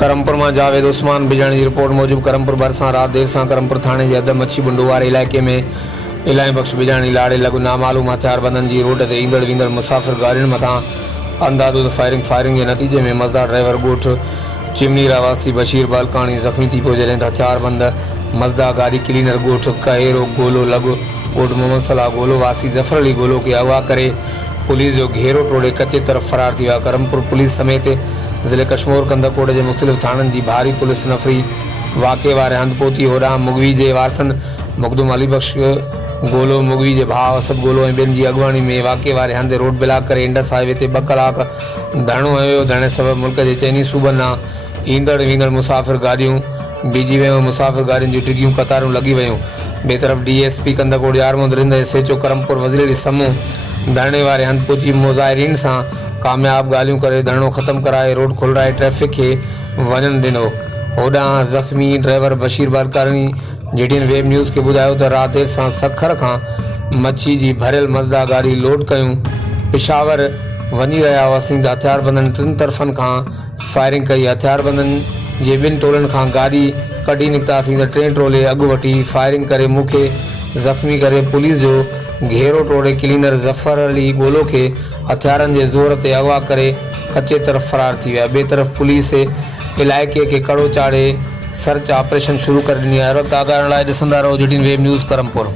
करमपुर में जावेद उस्मान बिजाणी की रिपोर्ट मूजिब करमपुर भरसा रात देर से करमपुर थाने के अद मच्छी बुंडू वारे इलाके में इलाही बख्श बिजाणी लाड़े लगू नामालूम हथियारबंदन की रोड से ईंदड़ वींदड़ मुसाफ़िर गाड़ियों मथा अंधाधुंध फायरिंग के नतीजे में मज़दार ड्राइवर गोठ चिमनी रवासी बशीर बालकानी जख्मी थी पियो जैं हथियारबंद मज़दा गाड़ी क्लीनर गोठ कहेरो गोलो लॻो गोठ मोहम्मद सलाह गोलो वासी जफर अली गोलो के अगवा करे पुलिस जो घेरो टोड़े कच्चे तरफ फरार थी। करमपुर पुलिस समेत ज़िले कश्मीर कंदकोट के मुख्तलिफ़ थानन की भारी पुलिस नफ़री वाक़े वारे हंध पहुती होॾां मुगवी के वारसन मखदूम अली बख्श गोलो मुगवी के भाउ असद गोलो ऐं ॿियनि जी अॻुवाणी में वाक़े वारे हंधि रोड ब्लॉक करे इंडस हाईवे ते 2 कलाक धरणो हयो। धरणे सबबि मुल्क के चइनी सूबनि मां ईंदड़ वींदड़ मुसाफ़िर गाड़ियूं बीजी वियूं। मुसाफ़िर गाड़ियुनि जी टिगियूं कतारूं लगी वयूं। ॿिए तरफ़ DSP कंदकोट यारमोद रिंद SHO करमपुर वज़ीर अली समूह धरणे वारे हंधि पहुची मुज़ाहिरीन सां कामयाब ॻाल्हियूं करे धरणो ख़त्म कराए रोड खुलाए ट्रैफिक के वञण ॾिनो। होॾां ज़ख्मी driver Bashir Barkani JTN web news के ॿुधायो त रात देर सां सखर खां मच्छी जी भरियल मज़दा गाड़ी लोड कयूं पेशावर वञी रहिया हुआसीं त हथियारबंदनि 3 तरफ़नि खां फायरिंग कई। हथियारबंदनि जे 2 टोलनि खां गाड़ी कढी निकितासीं त 3 टोले अॻु वठी फायरिंग करे मूंखे ज़ख्मी करे पुलिस जो घेरो टोड़े क्लीनर जफर अली गोलो के हथियारनि के ज़ोर ते अगवा करे कच्चे तरफ फरार थी विया। ॿिए तरफ़ पुलिस इलाइक़े के कड़ो चाढ़े सर्च ऑपरेशन शुरू कर ॾिनी आहे। ताज़ा लाइ ॾिसंदा रहो JTN वेब न्यूज़ करमपुर।